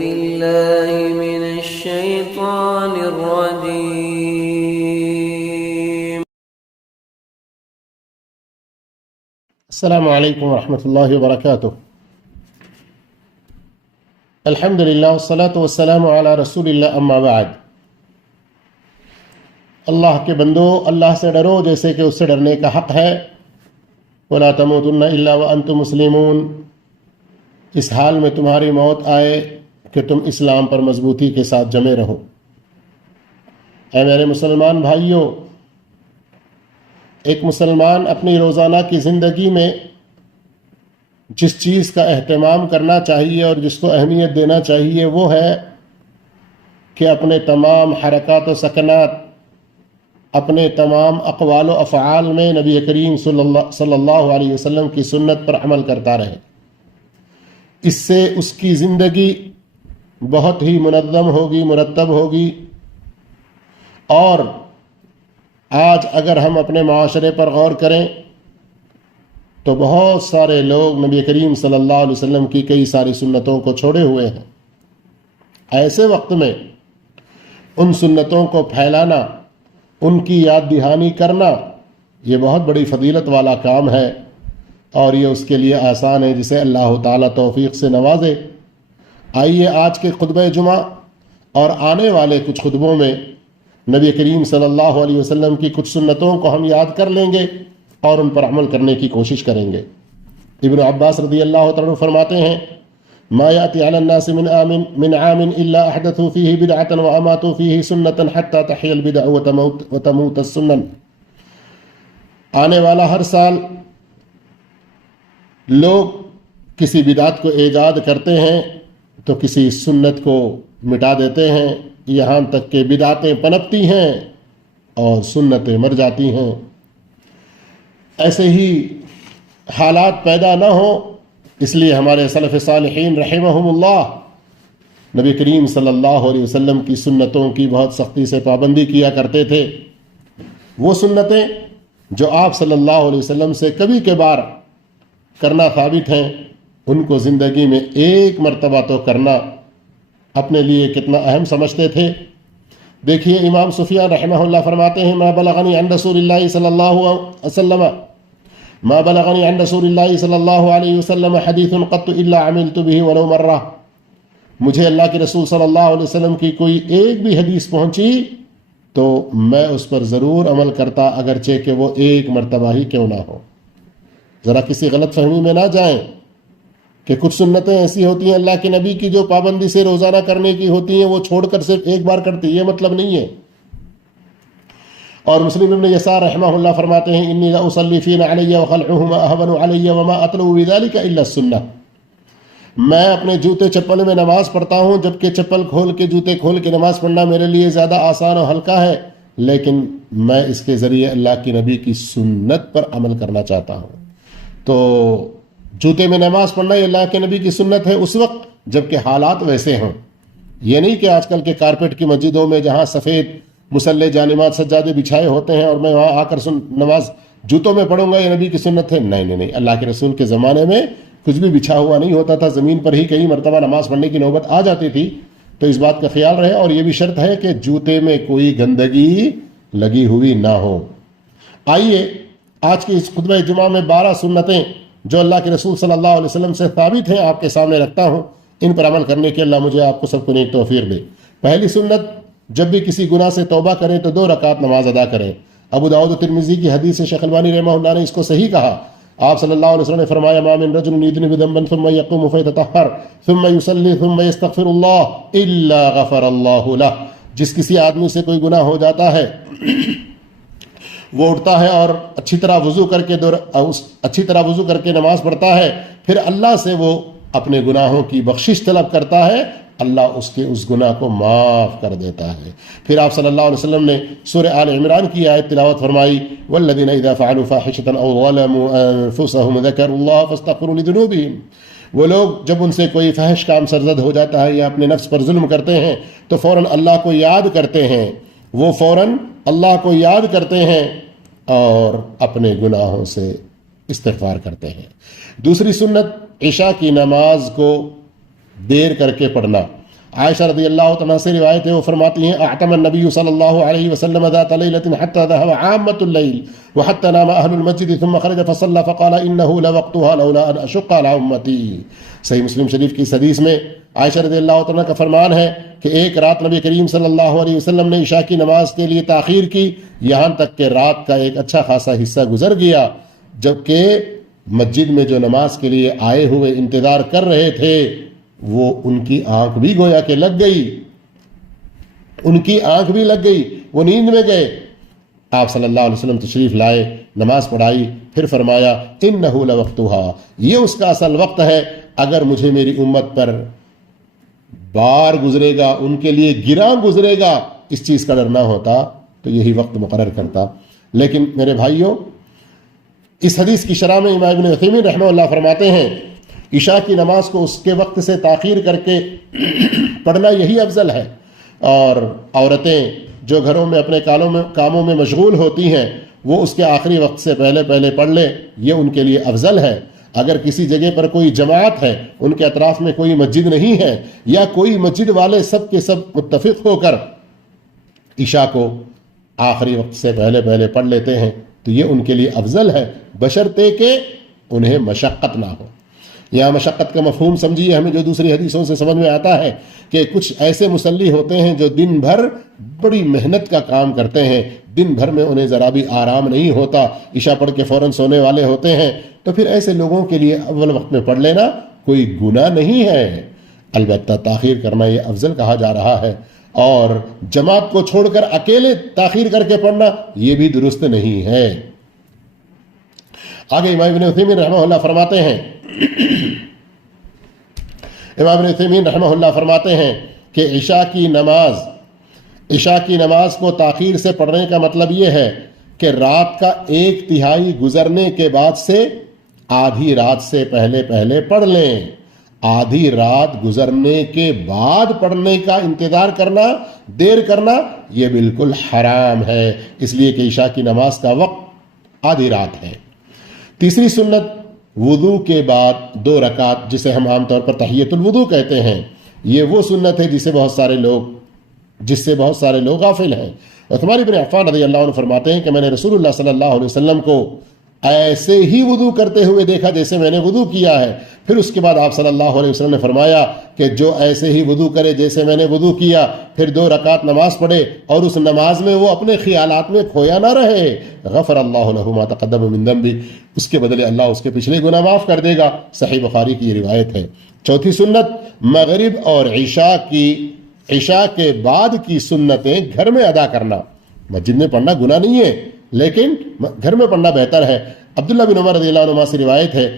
بالله من الشيطان الرجيم. السلام علیکم ورحمۃ اللہ وبرکاتہ. الحمد للہ والصلاة والسلام علی رسول اللہ اما بعد. اللہ کے بندو، اللہ سے ڈرو جیسے کہ اس سے ڈرنے کا حق ہے. ولا تموتن الا وانتم مسلمون. اس حال میں تمہاری موت آئے کہ تم اسلام پر مضبوطی کے ساتھ جمے رہو. اے میرے مسلمان بھائیوں، ایک مسلمان اپنی روزانہ کی زندگی میں جس چیز کا اہتمام کرنا چاہیے اور جس کو اہمیت دینا چاہیے وہ ہے کہ اپنے تمام حرکات و سکنات، اپنے تمام اقوال و افعال میں نبی کریم صلی اللہ علیہ وسلم کی سنت پر عمل کرتا رہے. اس سے اس کی زندگی بہت ہی منظم ہوگی، مرتب ہوگی. اور آج اگر ہم اپنے معاشرے پر غور کریں تو بہت سارے لوگ نبی کریم صلی اللہ علیہ وسلم کی کئی ساری سنتوں کو چھوڑے ہوئے ہیں. ایسے وقت میں ان سنتوں کو پھیلانا، ان کی یاد دہانی کرنا، یہ بہت بڑی فضیلت والا کام ہے اور یہ اس کے لیے آسان ہے جسے اللہ تعالیٰ توفیق سے نوازے. آئیے آج کے خطبہ جمعہ اور آنے والے کچھ خطبوں میں نبی کریم صلی اللہ علیہ وسلم کی کچھ سنتوں کو ہم یاد کر لیں گے اور ان پر عمل کرنے کی کوشش کریں گے. ابن عباس رضی اللہ تعالیٰ عنہ فرماتے ہیں: ما یأتی علی الناس من عام الا احدثوا فیہ بدعۃ واماتوا فیہ سنۃ حتی تحیا البدع وتموت السنن. آنے والا ہر سال لوگ کسی بدعت کو ایجاد کرتے ہیں تو کسی سنت کو مٹا دیتے ہیں، یہاں تک کہ بدعتیں پنپتی ہیں اور سنتیں مر جاتی ہیں. ایسے ہی حالات پیدا نہ ہوں، اس لیے ہمارے سلف صالحین رحمہم اللہ نبی کریم صلی اللہ علیہ وسلم کی سنتوں کی بہت سختی سے پابندی کیا کرتے تھے. وہ سنتیں جو آپ صلی اللہ علیہ وسلم سے کبھی کبھار کرنا ثابت ہیں، ان کو زندگی میں ایک مرتبہ تو کرنا اپنے لیے کتنا اہم سمجھتے تھے. دیکھیے امام سفیان رحمہ اللہ فرماتے ہیں: ما بلغنی عن رسول اللہ صلی اللہ علیہ وسلم حدیث قط الا عملت به ولو مرہ. مجھے اللہ کے رسول صلی اللہ علیہ وسلم کی کوئی ایک بھی حدیث پہنچی تو میں اس پر ضرور عمل کرتا، اگرچہ کہ وہ ایک مرتبہ ہی کیوں نہ ہو. ذرا کسی غلط فہمی میں نہ جائیں کہ کچھ سنتیں ایسی ہوتی ہیں اللہ کے نبی کی جو پابندی سے روزانہ کرنے کی ہوتی ہیں، وہ چھوڑ کر صرف ایک بار کرتی، یہ مطلب نہیں ہے. اور مسلم ابن یسار رحمہ اللہ فرماتے ہیں: انی لا اصلی فینا علی وخلعہما اہون علی وما اطلب بذلک الا السنہ. میں اپنے جوتے چپل میں نماز پڑھتا ہوں، جبکہ چپل کھول کے، جوتے کھول کے نماز پڑھنا میرے لیے زیادہ آسان اور ہلکا ہے، لیکن میں اس کے ذریعے اللہ کے نبی کی سنت پر عمل کرنا چاہتا ہوں. تو جوتے میں نماز پڑھنا یہ اللہ کے نبی کی سنت ہے اس وقت جب کہ حالات ویسے ہوں. یہ نہیں کہ آج کل کے کارپیٹ کی مسجدوں میں جہاں سفید مصلی جانماز سجادے بچھائے ہوتے ہیں اور میں وہاں آ کر نماز جوتوں میں پڑھوں گا یہ نبی کی سنت ہے. نہیں، اللہ کے رسول کے زمانے میں کچھ بھی بچھا ہوا نہیں ہوتا تھا، زمین پر ہی کئی مرتبہ نماز پڑھنے کی نوبت آ جاتی تھی. تو اس بات کا خیال رہے، اور یہ بھی شرط ہے کہ جوتے میں کوئی گندگی لگی ہوئی نہ ہو. آئیے آج کے اس خطبہ جمعہ میں 12 سنتیں جو اللہ کے رسول صلی اللہ علیہ وسلم سے ثابت ہیں آپ کے سامنے رکھتا ہوں. ان پر عمل کرنے کے اللہ مجھے آپ کو سب کو نیک توفیق دے. پہلی سنت، جب بھی کسی گناہ سے توبہ کریں تو 2 رکعت نماز ادا کریں. ابو داؤد و ترمذی کی حدیث سے شیخ البانی رحمہ اللہ نے اس کو صحیح کہا. آپ صلی اللہ علیہ وسلم نے فرمایا: ما من رجل يذنب ذنبا ثم يقوم فيتطهر ثم يصلي ثم يستغفر الله الا غفر الله له. جس کسی آدمی سے کوئی گناہ ہو جاتا ہے، وہ اٹھتا ہے اور اچھی طرح وضو کر کے نماز پڑھتا ہے، پھر اللہ سے وہ اپنے گناہوں کی بخشش طلب کرتا ہے، اللہ اس کے اس گناہ کو معاف کر دیتا ہے. پھر آپ صلی اللہ علیہ وسلم نے سورہ آل عمران کی آیت تلاوت فرمائی: والذین اذا فعلوا فاحشة او ظلموا انفسهم ذکروا اللہ فاستغفروا لذنوبهم. وہ لوگ جب ان سے کوئی فحش کام سرزد ہو جاتا ہے یا اپنے نفس پر ظلم کرتے ہیں تو فوراً اللہ کو یاد کرتے ہیں، اور اپنے گناہوں سے استغفار کرتے ہیں. دوسری سنت، عشاء کی نماز کو دیر کر کے پڑھنا. عائشہ رضی اللہ عنہا سے روایت ہے، وہ فرماتی ہیں اعتم النبی صلی اللہ علیہ وسلم ذات لیلة حتى ذهب عامة الليل وحتى نام اهل المسجد ثم خرج فصلى فقال انه لوقتها لولا ان اشق على امتي۔ صحیح مسلم شریف کی اس حدیث میں عائشہ رضی اللہ عنہا کا فرمان ہے کہ ایک رات نبی کریم صلی اللہ علیہ وسلم نے عشاء کی نماز کے لیے تاخیر کی، یہاں تک کہ رات کا ایک اچھا خاصا حصہ گزر گیا، جبکہ مسجد میں جو نماز کے لیے آئے ہوئے انتظار کر رہے تھے وہ ان کی آنکھ بھی گویا کہ لگ گئی، ان کی آنکھ بھی لگ گئی، وہ نیند میں گئے۔ آپ صلی اللہ علیہ وسلم تشریف لائے، نماز پڑھائی، پھر فرمایا انہ لوقتھا، یہ اس کا اصل وقت ہے، اگر مجھے میری امت پر بار گزرے گا، ان کے لیے گراں گزرے گا، اس چیز کا ڈر نہ ہوتا تو یہی وقت مقرر کرتا۔ لیکن میرے بھائیوں، اس حدیث کی شرح میں امام ابن عثیمین رحمہ اللہ فرماتے ہیں عشاء کی نماز کو اس کے وقت سے تاخیر کر کے پڑھنا یہی افضل ہے، اور عورتیں جو گھروں میں اپنے کاموں میں مشغول ہوتی ہیں وہ اس کے آخری وقت سے پہلے پڑھ لیں، یہ ان کے لیے افضل ہے۔ اگر کسی جگہ پر کوئی جماعت ہے، ان کے اطراف میں کوئی مسجد نہیں ہے، یا کوئی مسجد والے سب کے سب متفق ہو کر عشاء کو آخری وقت سے پہلے پڑھ لیتے ہیں تو یہ ان کے لیے افضل ہے، بشرطے کہ انہیں مشقت نہ ہو۔ یہاں مشقت کا مفہوم سمجھیے، ہمیں جو دوسری حدیثوں سے سمجھ میں آتا ہے کہ کچھ ایسے مصلی ہوتے ہیں جو دن بھر بڑی محنت کا کام کرتے ہیں، دن بھر میں انہیں ذرا بھی آرام نہیں ہوتا، عشاء پڑھ کے فوراً سونے والے ہوتے ہیں، تو پھر ایسے لوگوں کے لیے اول وقت میں پڑھ لینا کوئی گناہ نہیں ہے، البتہ تاخیر کرنا یہ افضل کہا جا رہا ہے، اور جماعت کو چھوڑ کر اکیلے تاخیر کر کے پڑھنا یہ بھی درست نہیں ہے۔ آگے امام ابن عثیمین رحمہ اللہ فرماتے ہیں امام ابن عثیمین رحمہ اللہ فرماتے ہیں کہ عشاء کی نماز کو تاخیر سے پڑھنے کا مطلب یہ ہے کہ رات کا 1/3 گزرنے کے بعد سے آدھی رات سے پہلے پڑھ لیں۔ آدھی رات گزرنے کے بعد پڑھنے کا انتظار کرنا، دیر کرنا، یہ بالکل حرام ہے، اس لیے کہ عشاء کی نماز کا وقت آدھی رات ہے۔ تیسری سنت، وضو کے بعد 2 رکعت، جسے ہم عام طور پر تحیۃ الوضو کہتے ہیں، یہ وہ سنت ہے جس سے بہت سارے لوگ غافل ہیں۔ عثمان بن عفان رضی اللہ عنہ فرماتے ہیں کہ میں نے رسول اللہ صلی اللہ علیہ وسلم کو ایسے ہی وضو کرتے ہوئے دیکھا جیسے میں نے وضو کیا ہے، پھر اس کے بعد آپ صلی اللہ علیہ وسلم نے فرمایا کہ جو ایسے ہی وضو کرے جیسے میں نے وضو کیا، پھر 2 رکعت نماز پڑھے اور اس نماز میں وہ اپنے خیالات میں کھویا نہ رہے، غفر اللہ لہ ما تقدم من ذنبہ، اس کے بدلے اللہ اس کے پچھلے گناہ معاف کر دے گا۔ صحیح بخاری کی یہ روایت ہے۔ چوتھی سنت، مغرب اور عشاء کے بعد کی سنتیں گھر میں ادا کرنا۔ مسجد میں پڑھنا گناہ نہیں ہے، لیکن گھر میں پڑھنا بہتر ہے۔ عبداللہ بن عمر رضی اللہ عنہ سے روایت ہے،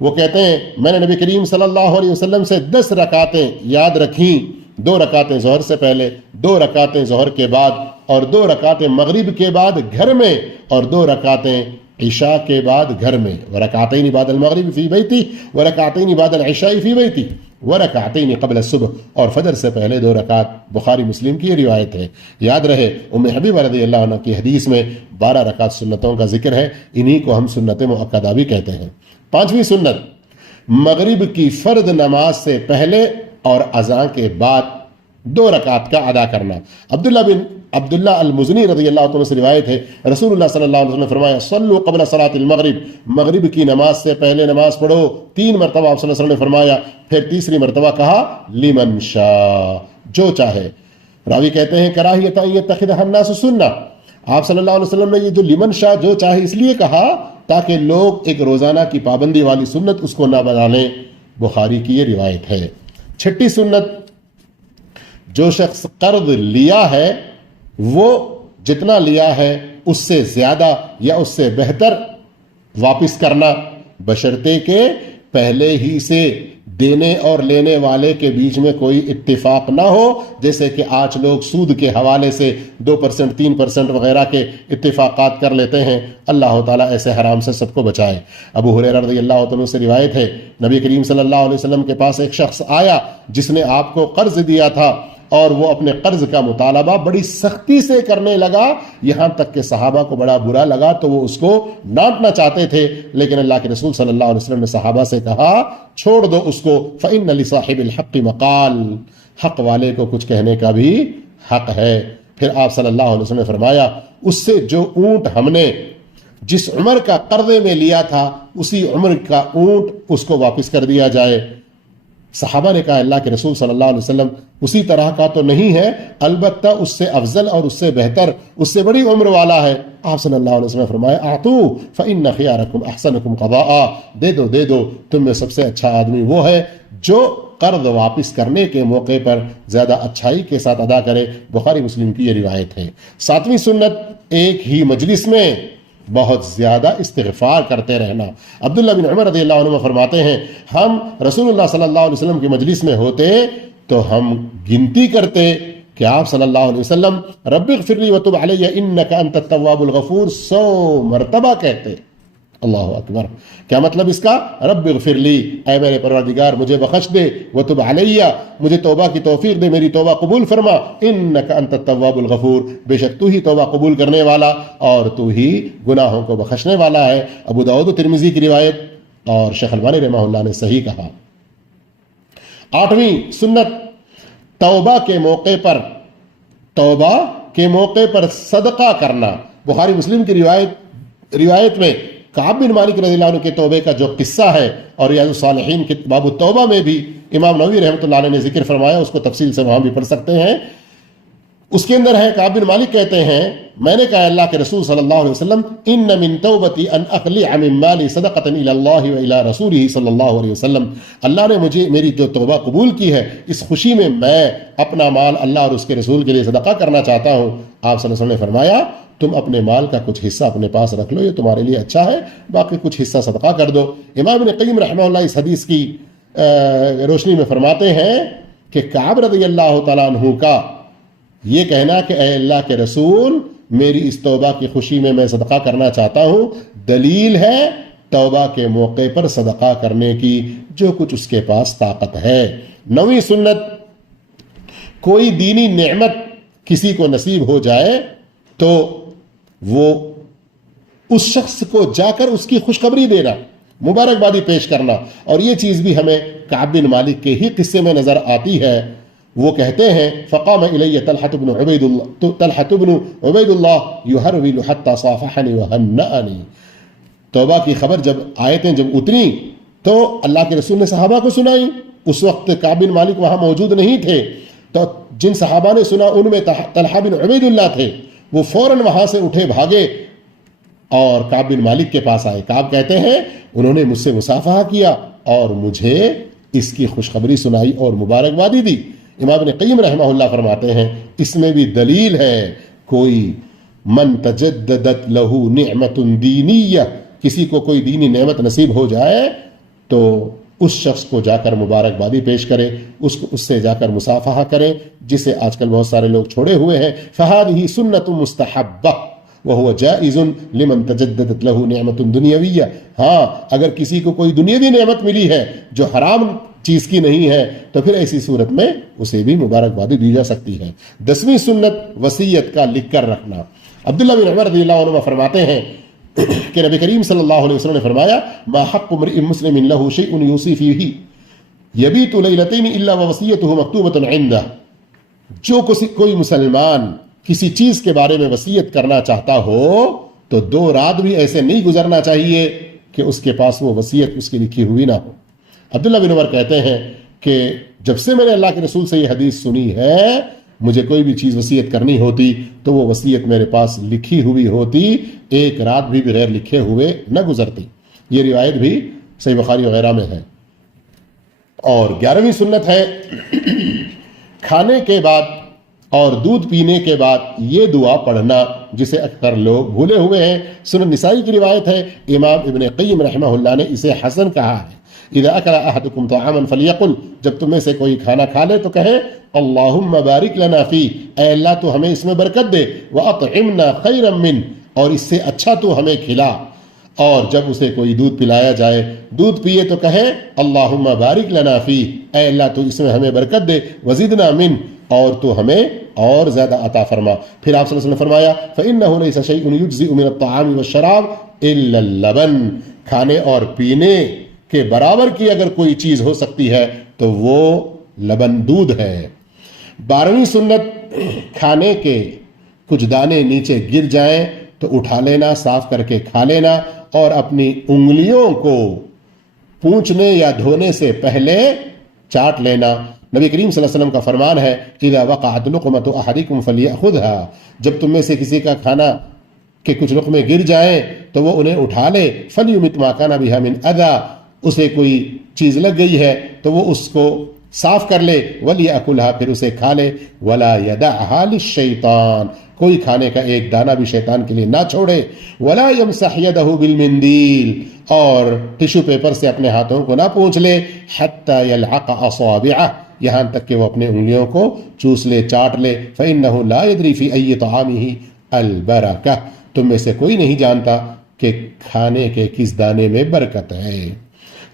وہ کہتے ہیں میں نے نبی کریم صلی اللہ علیہ وسلم سے 10 رکعتیں یاد رکھیں، 2 رکعتیں ظہر سے پہلے، 2 رکعتیں ظہر کے بعد، اور 2 رکعتیں مغرب کے بعد گھر میں، اور 2 رکعتیں عشاء کے بعد گھر میں، ورکعتین بعد المغرب فی بیتی ورکعتین بعد العشاء فی بیتی ورکعتین قبل الصبح، اور فجر سے پہلے 2 رکعت۔ بخاری مسلم کی یہ روایت ہے۔ یاد رہے ام حبیبہ رضی اللہ عنہ کی حدیث میں 12 رکعت سنتوں کا ذکر ہے، انہی کو ہم سنت مؤکدہ بھی کہتے ہیں۔ 5ویں سنت، مغرب کی فرض نماز سے پہلے اور اذان کے بعد 2 رکعت کا ادا کرنا۔ عبداللہ المزنی رضی اللہ عنہ سے روایت ہے، رسول اللہ صلی اللہ علیہ وسلم نے فرمایا صلوا قبل صلاۃ المغرب، مغرب کی نماز سے پہلے نماز پڑھو۔ 3 مرتبہ آپ صلی اللہ علیہ وسلم نے فرمایا، پھر تیسری مرتبہ کہا لمن شاء، جو چاہے۔ راوی کہتے ہیں کراہیۃ ان یتخذها الناس سنہ، آپ صلی اللہ علیہ وسلم نے یہ جو لمن شاء جو چاہے اس لیے کہا تاکہ لوگ ایک روزانہ کی پابندی والی سنت اس کو نہ بنا لیں۔ بخاری کی یہ روایت ہے۔ 6ٹھی سنت، جو شخص قرض لیا ہے وہ جتنا لیا ہے اس سے زیادہ یا اس سے بہتر واپس کرنا، بشرطے کہ پہلے ہی سے دینے اور لینے والے کے بیچ میں کوئی اتفاق نہ ہو، جیسے کہ آج لوگ سود کے حوالے سے 2%، 3% وغیرہ کے اتفاقات کر لیتے ہیں۔ اللہ تعالیٰ ایسے حرام سے سب کو بچائے۔ ابو ہریرہ رضی اللہ عنہ سے روایت ہے، نبی کریم صلی اللہ علیہ وسلم کے پاس ایک شخص آیا جس نے آپ کو قرض دیا تھا، اور وہ اپنے قرض کا مطالبہ بڑی سختی سے کرنے لگا، یہاں تک کہ صحابہ کو بڑا برا لگا تو وہ اس کو ڈانٹنا چاہتے تھے، لیکن اللہ کے رسول صلی اللہ علیہ وسلم نے صحابہ سے کہا چھوڑ دو اس کو، فإن لصاحب الحق مقال، حق والے کو کچھ کہنے کا بھی حق ہے۔ پھر آپ صلی اللہ علیہ وسلم نے فرمایا اس سے جو اونٹ ہم نے جس عمر کا قرضے میں لیا تھا اسی عمر کا اونٹ اس کو واپس کر دیا جائے۔ صحابہ نے کہا اللہ کے رسول صلی اللہ علیہ وسلم اسی طرح کا تو نہیں ہے، البتہ اس سے افضل اور اس سے بہتر، اس سے بڑی عمر والا ہے۔ آپ صلی اللہ علیہ وسلم نے فرمایا اعطوا فإن خياركم احسنكم قضاء، دے دو تم میں سب سے اچھا آدمی وہ ہے جو قرض واپس کرنے کے موقع پر زیادہ اچھائی کے ساتھ ادا کرے۔ بخاری مسلم کی یہ روایت ہے۔ ساتویں سنت ایک ہی مجلس میں بہت زیادہ استغفار کرتے رہنا۔ عبداللہ بن عمر رضی اللہ عنہ فرماتے ہیں ہم رسول اللہ صلی اللہ علیہ وسلم کی مجلس میں ہوتے تو ہم گنتی کرتے کہ آپ صلی اللہ علیہ وسلم رب اغفر لی وتب علی انک انت التواب الغفور 100 مرتبہ کہتے۔ اللہ اکبر، کیا مطلب اس کا؟ رب اغفر لی، اے میرے پروردگار مجھے بخش دے، وتب علی، مجھے توبہ کی توفیق دے، میری توبہ قبول فرما، انک انت التواب الغفور، بے شک تو ہی توبہ قبول کرنے والا اور تو ہی گناہوں کو بخشنے والا ہے۔ ابو داؤد و ترمذی کی روایت، اور شیخ البانی رحمہ اللہ نے صحیح کہا۔ 8ویں سنت توبہ کے موقع پر صدقہ کرنا۔ بخاری مسلم کی روایت میں کعب بن مالک رضی اللہ عنہ کے توبے کا جو قصہ ہے، اور ریاض الصالحین کے باب التوبہ میں بھی امام نووی رحمۃ اللہ علیہ نے ذکر فرمایا، اس کو تفصیل سے وہاں بھی پڑھ سکتے ہیں۔ اس کے اندر ہے کعب بن مالک کہتے ہیں میں نے کہا اللہ کے رسول صلی اللہ علیہ وسلم ان من توبتی ان اخلع من مالی صدقۃ الی اللہ و الی رسولہ صلی اللہ علیہ وسلم، اللہ نے مجھے میری جو توبہ قبول کی ہے اس خوشی میں میں اپنا مال اللہ اور اس کے رسول کے لیے صدقہ کرنا چاہتا ہوں۔ آپ صلی اللہ علیہ وسلم نے فرمایا تم اپنے مال کا کچھ حصہ اپنے پاس رکھ لو، یہ تمہارے لیے اچھا ہے، باقی کچھ حصہ صدقہ کر دو۔ امام ابن قیم رحمہ اللہ اس حدیث کی روشنی میں فرماتے ہیں کہ کعب رضی اللہ تعالیٰ عنہ کا یہ کہنا کہ اے اللہ کے رسول میری اس توبہ کی خوشی میں صدقہ کرنا چاہتا ہوں، دلیل ہے توبہ کے موقع پر صدقہ کرنے کی جو کچھ اس کے پاس طاقت ہے۔ 9ویں سنت کوئی دینی نعمت کسی کو نصیب ہو جائے تو وہ اس شخص کو جا کر اس کی خوشخبری دینا، مبارکبادی پیش کرنا، اور یہ چیز بھی ہمیں کعب بن مالک کے ہی قصے میں نظر آتی ہے۔ وہ کہتے ہیں فقام الی طلحۃ بن عبید اللہ یحرول حتی صافحنی وہنأنی، توبہ کی خبر جب آیتیں جب اتری تو اللہ کے رسول نے صحابہ کو سنائی۔ اس وقت کعب بن مالک وہاں موجود نہیں تھے، تو جن صحابہ نے سنا ان میں طلحہ بن عبید اللہ تھے، وہ فوراً وہاں سے اٹھے بھاگے اور کعب بن مالک کے پاس آئے۔ کعب کہتے ہیں انہوں نے مجھ سے مصافحہ کیا اور مجھے اس کی خوشخبری سنائی اور مبارکبادی دی۔ امام ابن قیم رحمہ اللہ فرماتے ہیں اس میں بھی دلیل ہے کوئی من تجددت لہ نعمت دینیہ، کسی کو کوئی دینی نعمت نصیب ہو جائے تو اس شخص کو جا کر مبارکبادی پیش کرے، اس سے جا کر مصافحہ کرے، جسے آج کل بہت سارے لوگ چھوڑے ہوئے ہیں۔ فہذہ سنت مستحبہ وہو جائز لمن تجددت لہ نعمت دنیویہ، ہاں اگر کسی کو کوئی دنیاوی نعمت ملی ہے جو حرام چیز کی نہیں ہے تو پھر ایسی صورت میں اسے بھی مبارکبادی دی جا سکتی ہے۔ 10ویں سنت وصیت کا لکھ کر رکھنا۔ عبداللہ بن عمر رضی اللہ عنہ فرماتے ہیں کہ نبی کریم صلی اللہ علیہ وسلم نے فرمایا ما حق امرئ مسلم لہ شیء یوصی فیہ یبیت لیلتین الا ووصیتہ مکتوبۃ عنده، جو کوئی مسلمان کسی چیز کے بارے میں وصیت کرنا چاہتا ہو تو 2 رات بھی ایسے نہیں گزرنا چاہیے کہ اس کے پاس وہ وصیت اس کی لکھی ہوئی نہ ہو۔ عبداللہ بن عمر کہتے ہیں کہ جب سے میں نے اللہ کے رسول سے یہ حدیث سنی ہے مجھے کوئی بھی چیز وصیت کرنی ہوتی تو وہ وصیت میرے پاس لکھی ہوئی ہوتی، 1 رات بھی بغیر لکھے ہوئے نہ گزرتی۔ یہ روایت بھی صحیح بخاری وغیرہ میں ہے۔ اور 11ویں سنت ہے کھانے کے بعد اور دودھ پینے کے بعد یہ دعا پڑھنا جسے اکثر لوگ بھولے ہوئے ہیں۔ سنن نسائی کی روایت ہے، امام ابن قیم رحمہ اللہ نے اسے حسن کہا ہے۔ اذا اکل احدکم طعاما فلیقل، جب تم میں سے کوئی کھانا کھا لے تو کہے اللہم بارک لنا فی، اے اللہ تو ہمیں اس میں برکت دے، واطعمنا خیرا من، اور اس سے اچھا تو ہمیں کھلا۔ اور جب اسے کوئی دودھ پلایا جائے، دودھ پیے تو کہے اللہم بارک لنا فی، اے اللہ تو اس میں ہمیں برکت دے، وزدنا من، اور تو ہمیں اور زیادہ عطا فرما۔ پھر آپ صلی اللہ علیہ وسلم نے فرمایا فإنہ لیس شیء یجزئ من الطعام والشراب الا اللبن، کھانے اور پینے کے برابر کی اگر کوئی چیز ہو سکتی ہے تو وہ لبن دودھ ہے۔ 12ویں سنت، کھانے کے کچھ دانے نیچے گر جائیں تو اٹھا لینا، صاف کر کے کھا لینا، اور اپنی انگلیوں کو پونچھنے یا دھونے سے پہلے چاٹ لینا۔ نبی کریم صلی اللہ علیہ وسلم کا فرمان ہے اذا وقعت لقمۃ احدکم فلیأخذها، جب تم میں سے کسی کا کھانا کے کچھ لقمے گر جائیں تو وہ انہیں اٹھا لے، فلیمت ما کان بها من اذى، اسے کوئی چیز لگ گئی ہے تو وہ اس کو صاف کر لے، ولیأکلها، پھر اسے کھا لے، ولا يدعها للشیطان، کوئی کھانے کا ایک دانہ بھی شیطان کے لیے نہ چھوڑے، ولا يمسح يده بالمنديل، اور ٹشو پیپر سے اپنے ہاتھوں کو نہ پونچھ لے، حتى يلعق اصابعه، یہاں تک کہ وہ اپنے انگلیوں کو چوس لے، چاٹ لے، فإنه لا يدري في أي طعامه البركة، تم میں سے کوئی نہیں جانتا کہ کھانے کے کس دانے میں برکت ہے۔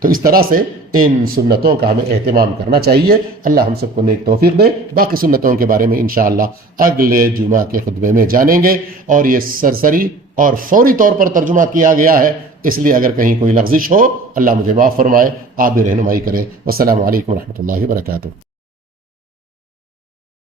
تو اس طرح سے ان سنتوں کا ہمیں اہتمام کرنا چاہیے۔ اللہ ہم سب کو نیک توفیق دے۔ باقی سنتوں کے بارے میں انشاءاللہ اگلے جمعہ کے خطبے میں جانیں گے، اور یہ سرسری اور فوری طور پر ترجمہ کیا گیا ہے، اس لیے اگر کہیں کوئی لغزش ہو اللہ مجھے معاف فرمائے، آپ بھی رہنمائی کریں۔ والسلام علیکم ورحمۃ اللہ وبرکاتہ۔